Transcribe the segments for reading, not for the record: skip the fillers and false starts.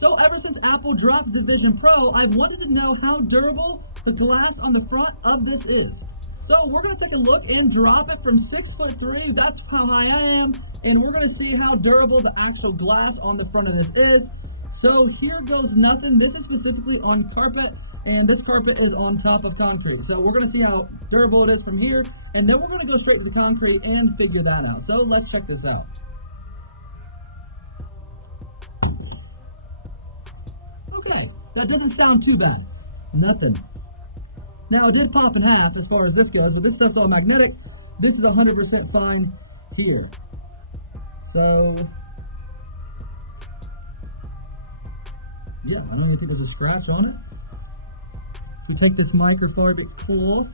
So ever since Apple dropped the Vision Pro, I've wanted to know how durable the glass on the front of this is. So we're going to take a look and drop it from 6'3", that's how high I am, and we're going to see how durable the actual glass on the front of this is. So here goes nothing. This is specifically on carpet, and this carpet is on top of concrete. So we're going to see how durable it is from here, and then we're going to go straight to the concrete and figure that out. So let's check this out. Okay, that doesn't sound too bad. Nothing. Now it did pop in half as far as this goes, but this stuff's all magnetic. This is 100% fine here. So, yeah, I don't even think there's a scratch on it. We take this microfiber bit cool.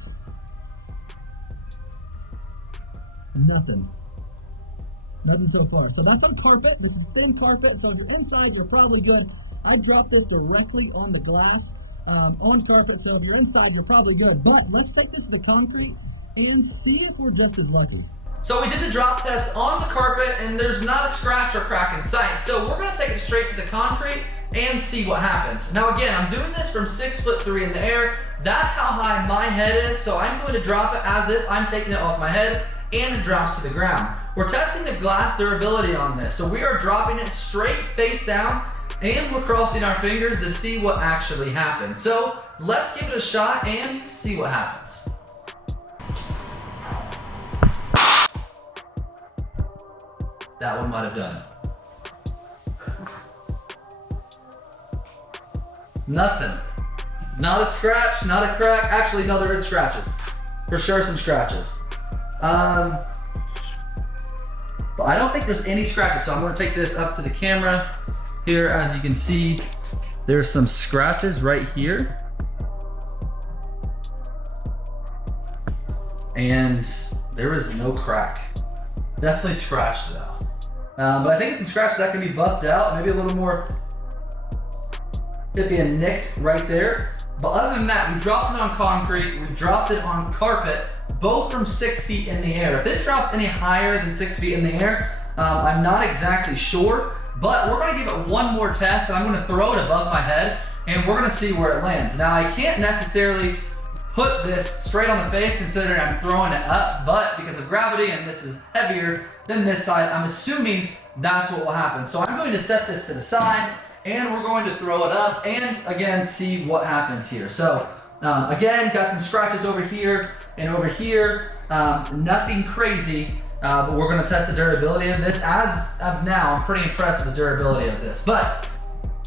Nothing. Nothing so far. So that's on carpet. This is thin carpet, so if you're inside, you're probably good. I dropped this directly on the glass, on carpet, so if you're inside, you're probably good. But let's take this to the concrete and see if we're just as lucky. So we did the drop test on the carpet, and there's not a scratch or crack in sight. So we're gonna take it straight to the concrete and see what happens. Now again, I'm doing this from 6'3" in the air. That's how high my head is, so I'm going to drop it as if I'm taking it off my head, and it drops to the ground. We're testing the glass durability on this, so we are dropping it straight face down, and we're crossing our fingers to see what actually happens. So let's give it a shot and see what happens. That one might have done it. Nothing. Not a scratch, not a crack. Actually, no, there is scratches. For sure, some scratches. But I don't think there's any scratches, so I'm gonna take this up to the camera. Here, as you can see, there's some scratches right here. And there is no crack. Definitely scratched though. But I think it's some scratches that can be buffed out, maybe a little more, it'd be a nicked right there. But other than that, we dropped it on concrete, we dropped it on carpet, both from 6 feet in the air. If this drops any higher than 6 feet in the air, I'm not exactly sure, but we're gonna give it one more test, and I'm gonna throw it above my head, and we're gonna see where it lands. Now, I can't necessarily put this straight on the face considering I'm throwing it up, but because of gravity and this is heavier than this side, I'm assuming that's what will happen. So I'm going to set this to the side, and we're going to throw it up and again see what happens here. So again, got some scratches over here and over here, nothing crazy, but we're gonna test the durability of this. As of now, I'm pretty impressed with the durability of this, but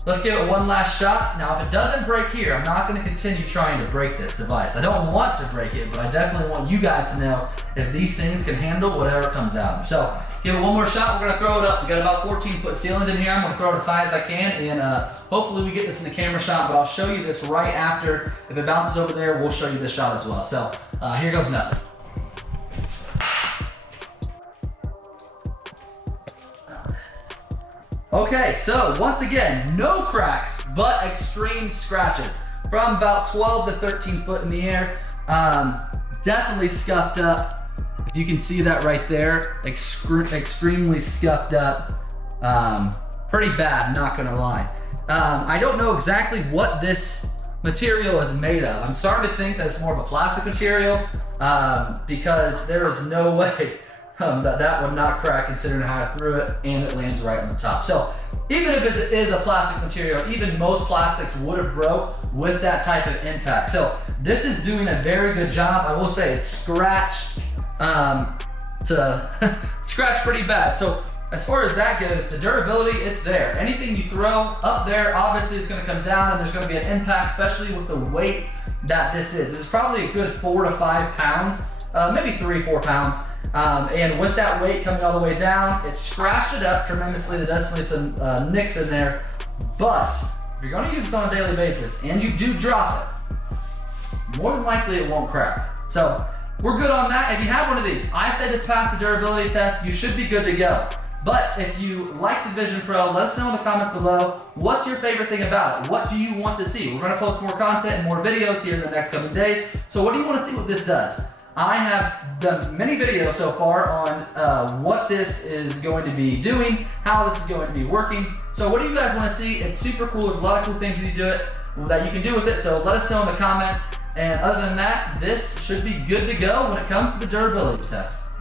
let's give it one last shot. Now, if it doesn't break here, I'm not gonna continue trying to break this device. I don't want to break it, but I definitely want you guys to know if these things can handle whatever comes out. So give it one more shot. We're gonna throw it up. We got about 14-foot ceilings in here. I'm gonna throw it as high as I can, and hopefully we get this in the camera shot, but I'll show you this right after. If it bounces over there, we'll show you this shot as well. So here goes nothing. Okay, so once again, no cracks, but extreme scratches from about 12 to 13 foot in the air. Definitely scuffed up. If you can see that right there, extremely scuffed up. Pretty bad, not gonna lie. I don't know exactly what this material is made of. I'm starting to think that it's more of a plastic material because there is no way that would not crack considering how I threw it, and it lands right on the top. So even if it is a plastic material, even most plastics would have broke with that type of impact. So this is doing a very good job. I will say it's scratched scratched pretty bad. So as far as that goes, the durability, it's there. Anything you throw up there, obviously it's gonna come down and there's gonna be an impact, especially with the weight that this is. This is probably a good 4 to 5 pounds, maybe 3-4 pounds. And with that weight coming all the way down, it scratched it up tremendously. There's definitely some nicks in there, but if you're gonna use this on a daily basis and you do drop it, more than likely it won't crack. So we're good on that. If you have one of these, I say this passed the durability test, you should be good to go. But if you like the Vision Pro, let us know in the comments below, what's your favorite thing about it? What do you want to see? We're gonna post more content and more videos here in the next coming days. So what do you wanna see what this does? I have done many videos so far on what this is going to be doing, how this is going to be working. So what do you guys want to see? It's super cool. There's a lot of cool things that you can do with it. So let us know in the comments. And other than that, this should be good to go when it comes to the durability test.